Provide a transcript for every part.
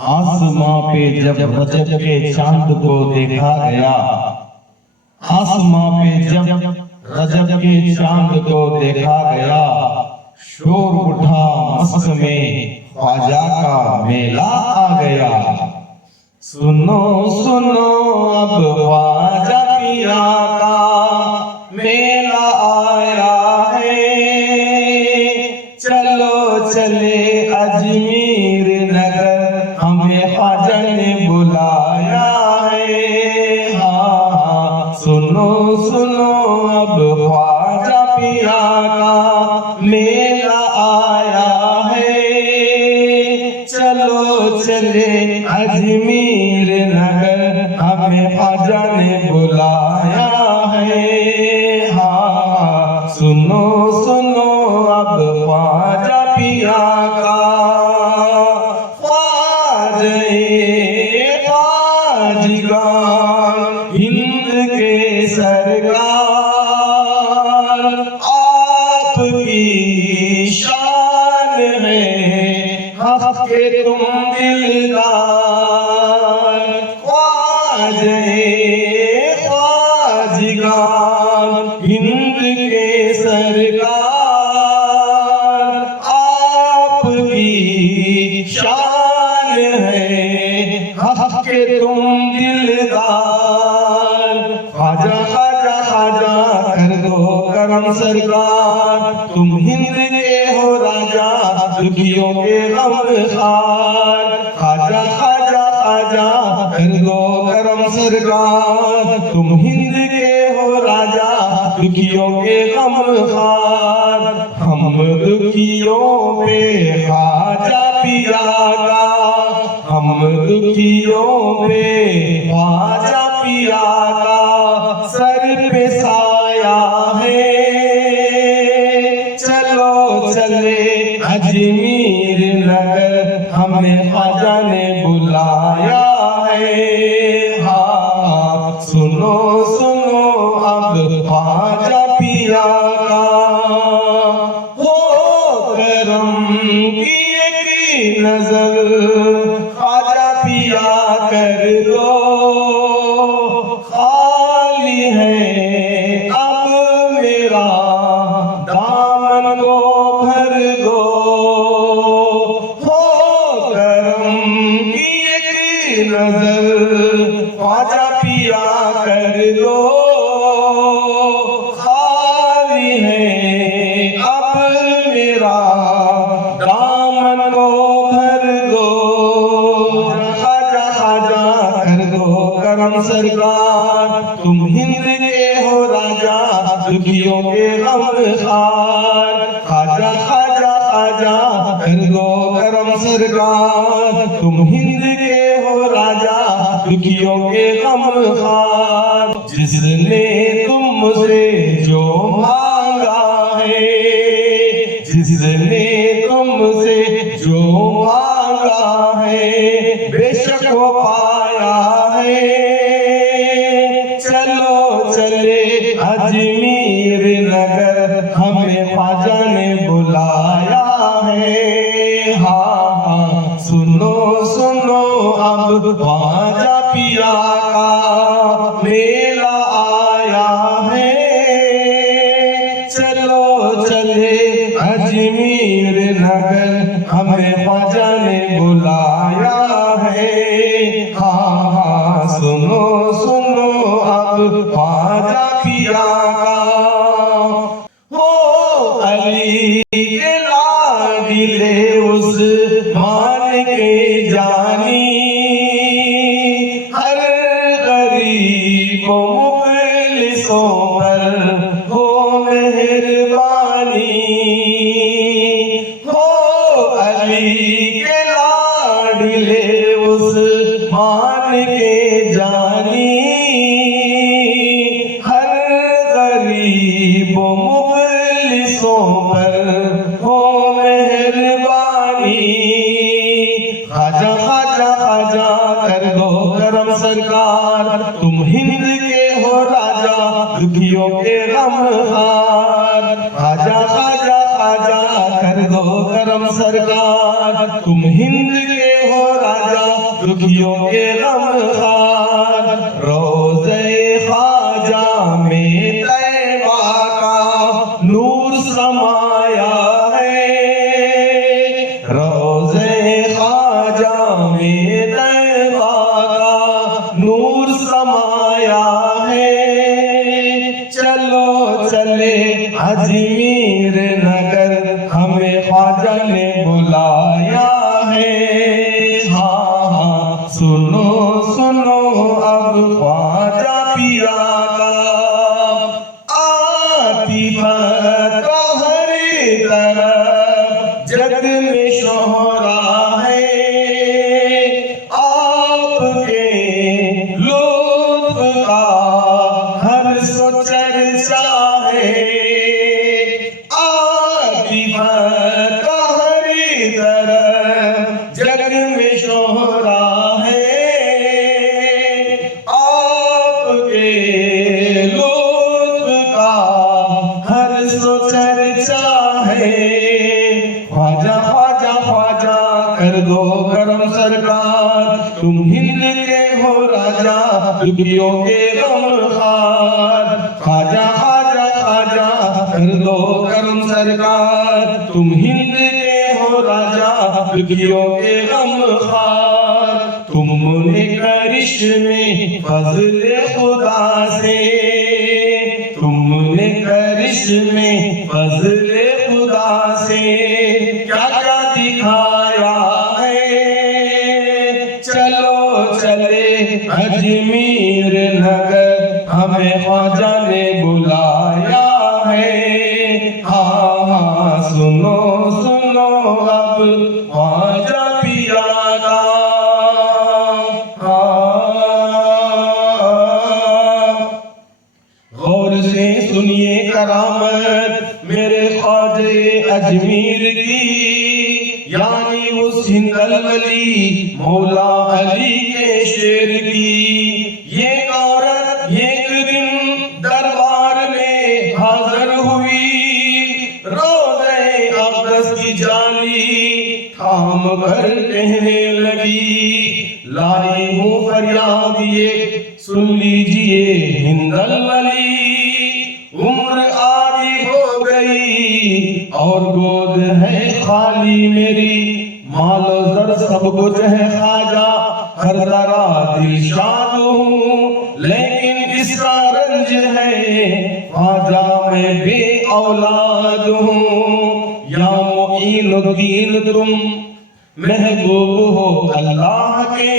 आसमां पे जब रजब के चांद को देखा गया, आसमां पे जब रजब के चांद को देखा गया, शोर उठा मस्क में ख्वाजा का मेला आ गया। सुनो सुनो अब ख्वाजा पिया का मेला आया है, चलो चले अजमेर नगर हमें ख्वाजा ने बुलाया है। हाँ सुनो सुनो अब ख्वाजा पिया का मेला आया है, चलो चले अजमेर नगर हमें ख्वाजा ने बुलाया है। हाँ सुनो सुनो अब ख्वाजा पिया का। हिंद के सरकार आपकी शान है, हक के तुम दिलदार। ख्वाजा हिंद के सरकार आपकी शान है, हक के तुम दिलदार। ख्वाजा ख्वाजा ख्वाजा कर दो करम सरकार, तुम हिंद के हो राजा दुखियों के गमखार। ख्वाजा ख्वाजा ख्वाजा कर दो करम सरकार, तुम हिंद के हो राजा दुखियों के गमखार। हम दुखियों पे ख्वाजा पिया का, हम दुखियों पे ख्वाजा पिया का सर पे साया है, चलो चले अजमेर नगर हमें ख्वाजा ने बुलाया है। हाँ सुनो सुनो अब ख्वाजा पिया का। हो करम की एक नजर ख्वाजा पिया कर दो, खाली है अब मेरा दामन को भर दो। हो करम की एक नजर ख्वाजा पिया कर दो, खाली है अब मेरा दामन को भर दो। ख्वाजा ख्वाजा कर दो करम सरकार, तुम हिंद के हो राजा दुखियों के गमखार। ख्वाजा ख्वाजा ख्वाजा कर दो करम सरकार, तुम हिंद के हो राजा दुखियों के गमखार। जिसने तुमसे जो मांगा है, जिसने तुमसे जो मांगा है बेशक वो पाया है, चलो चले अजमेर नगर हमें ख्वाजा ने बुलाया है। हाँ हाँ सुनो सुनो अब ख्वाजा पिया का मेला आया है, चलो चले अजमेर नगर हमें ख्वाजा ने बुलाया है। हाँ हाँ सुनो सुनो अब ख्वाजा पिया का। हो अली के लाडिले उस्मान के जानी, हर गरीब मुखलिसों पर हो मेहरबानी। हो अली के लाडिले उस्मान के जानी, हर गरीब मुखलिसों पर हो मेहरबानी। ख्वाजा ख्वाजा ख्वाजा कर दो करम सरकार, तुम हिंद के हो राजा दुखियों के गमखार। ख्वाजा ख्वाजा ख्वाजा कर दो करम सरकार, तुम हिंद के हो राजा दुखियों के गमखार, रोज़े ख्वाजा में तैबा का नूर समाया है। रोज़े ख्वाजा में तैबा का नूर समाया है। चलो चले अजमेर नगर, हमें ख्वाजा ने बुलाया है। हाँ हाँ सुनो सुनो अब ख्वाजा पिया का, आतिफत तो हर तरफ जग में शोहरा है। आपके लुत्फ का हर सो चर्चा है। आतिफत तो हर तरफ जग में शोहरा है। आपके लुत्फ का हर सो चर्चा है। ख्वाजा ख्वाजा ख्वाजा कर दो करम सरकार, तुम हिंद के हो राजा दुखियों के गमखार। ख्वाजा ख्वाजा ख्वाजा कर दो करम सरकार, तुम हिंद के हो राजा दुखियों के गमखार। तुमने करिश्मे फज़्ल खुदा से, तुमने करिश्मे फज़्ल खुदा से क्या क्या दिखाया है। चलो चले अजमेर नगर, हमें ख्वाजा ने बुलाया है। हाँ हाँ सुनो सुनो अब ख्वाजा पिया का। गौर से सुनिए करामत मेरे ख्वाजे अजमेर की, यानी उस हिंदल वली मौला अली के शेर की। ये औरत एक दिन दरबार में हाजिर हुई, रोज़े अक़दस की जाली थाम कर कहने लगी, लाई हूँ फरियाद ये सुन लीजिए हिंदल वली। उम्र आधी हो गई और गोद है खाली मेरी, मालो जर सब कुछ है ख्वाजा, हर तरह दिलशाद हूँ, लेकिन इसका रंज है ख्वाजा मैं बे औलाद हूँ। या मुईनुद्दीन तुम महबूब हो अल्लाह के,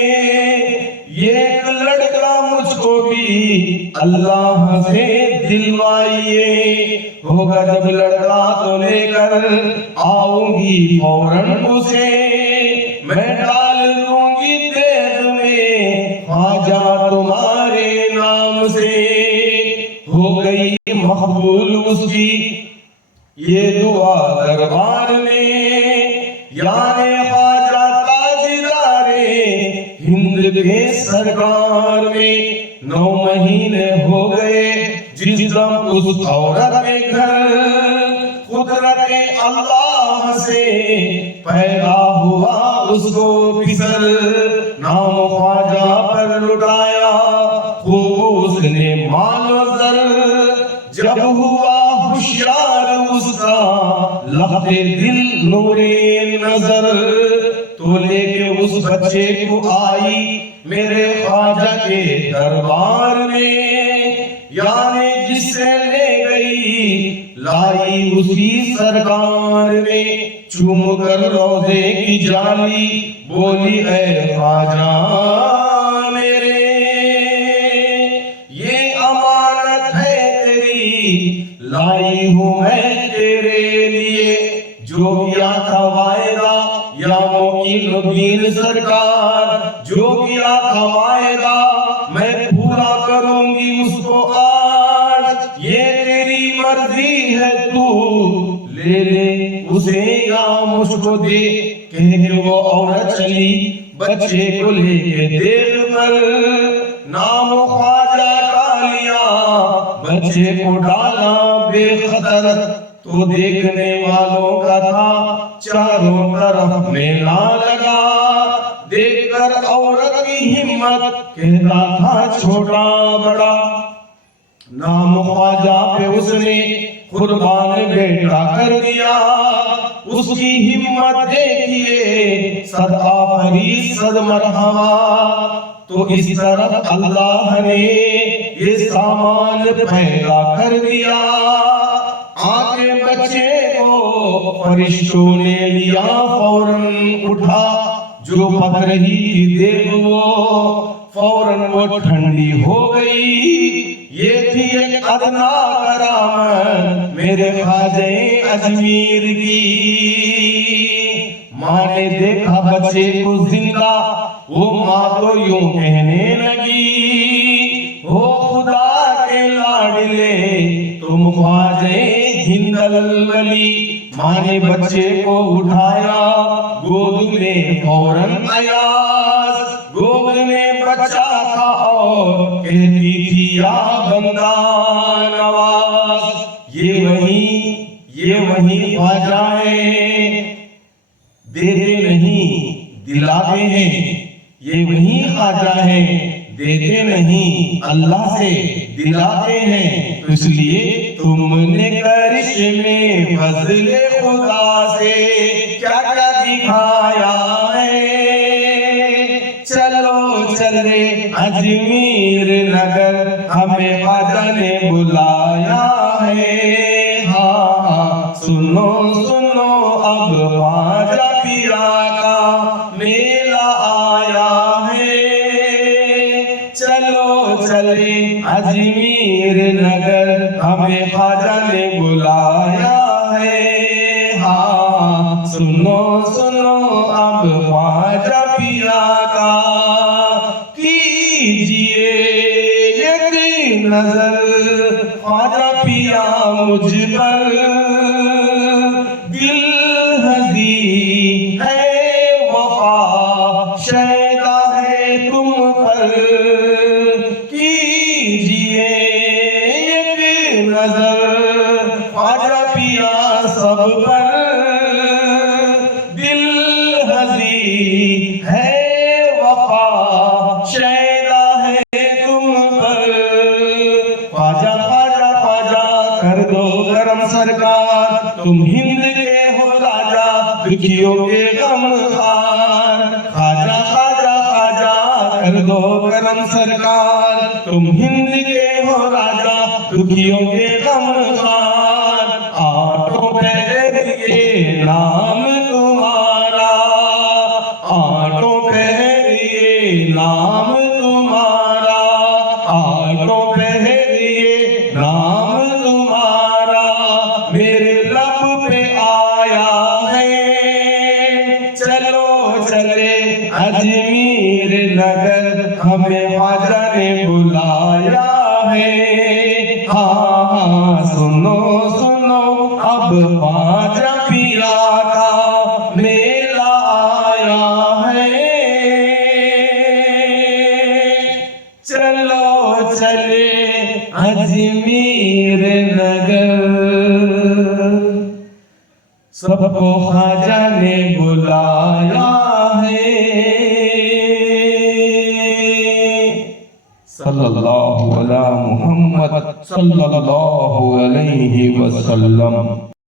ये एक लड़का मुझको भी अल्लाह से दिलवाइए। होगा जब लड़का तो लेकर आऊंगी फौरन उसे, मैं डाल दूंगी तेज में ख्वाजा तुम्हारे नाम से। हो गई मकबूल उसकी ये दुआ दरबार में, यानी ख्वाजा ताजदारे हिंद के सरकार में। 9 महीने हो गए जिस दम उस औरत के घर, कुदरत अल्लाह से पैदा हुआ उसको फिसल। नाम ख्वाजा पर लुटाया खूब उसने मालो जर, जब हुआ होशियार उसका लहते दिल नूरे नजर। तो लेके उस बच्चे को आई मेरे ख्वाजा के दरबार में, यानी जिससे ले गई लाई उसी सरकार में। चूम कर रोज़े की जाली बोली ऐ ख्वाजा मेरे, ये अमानत है तेरी, लाई हूँ मैं तेरे लिए। जो किया था वायदा या मुईनुद्दीन सरकार, जो किया था वायदा मैं पूरा करूंगी उसको आज। ये तेरी मर्जी है तू ले ले उसे या मुझको दे। कह के वो औरत चली बच्चे को लेके देख कर, नाम ख्वाजा का लिया बच्चे को डाला बेखतर। तो देखने वालों का था चारों तरफ मेला लगा, देखकर औरत हिम्मत, कहता था छोटा बड़ा, नाम ख्वाजा पे उसने कुर्बान बेटा कर दिया। उसकी हिम्मत देखिए, सद आफरी सद मरहमा। तो इस तरफ अल्लाह ने ये सामान पैदा कर दिया। आके बच्चे को फरिश्तों ने लिया, फौरन उठा, जो पक रही थी देख वो फौरन वो ठंडी हो गई। ये थी एक अदना करामत मेरे ख्वाजे अजमीर की। माँ ने देखा बच्चे को जिंदा, वो माँ तो यूं कहने लगी, हो खुदा के लाडले तुम ख्वाजे हिंदल वली। माँ ने बच्चे को उठाया, गोद में फौरन आया, गोद में बच्चा था और कहती थी या बंदा नवाज। ये वही ख्वाजा है, देते नहीं दिलाते हैं। ये वही ख्वाजा है, देते नहीं अल्लाह से दिलाते हैं। तो इसलिए तुमने करिश में फज़ले खुदा से क्या क्या दिखाया है। चलो चले अजमीर नगर, हमें ख्वाजा ने बुलाया है। हाँ सुनो सुनो अब ख्वाजा पिया का मेला आया है। चलो चले अजमीर नगर, हमें ख्वाजा ने बुलाया है। हाँ सुनो सुनो अब ख्वाजा पिया का, कीजिए एक नजर ख्वाजा पिया मुझ पर। दिल हज़ी है वफा शैदा है तुम पर। कीजिए एक नजर ख्वाजा पिया सब पर। दिल हज़ी है वफा शैदा है तुम पर। ख्वाजा ख्वाजा ख्वाजा कर दो करम सरकार, तुम हिंद के हो राजा दुखियों के गमखार। ख्वाजा ख्वाजा ख्वाजा कर दो करम सरकार, तुम हिंद के हो राजा दुखियों के गमखार। आठों पैर ये नाम तुम्हारा, आठों पैर ये नाम तुम्हारा, आठों पैर ये नाम तुम्हारा मेरे लब पे आया है। चलो चले अजमीर नगर, हमें ख्वाजा ने बुलाया है। हाँ हाँ सुनो सुनो अब ख्वाजा पिया का मेला आया है। चलो चले अजमीर नगर, सबको ख्वाजा ने बुलाया है। सल्लल्लाहु अला मुहम्मद सल्लल्लाहु अलैहि वसल्लम।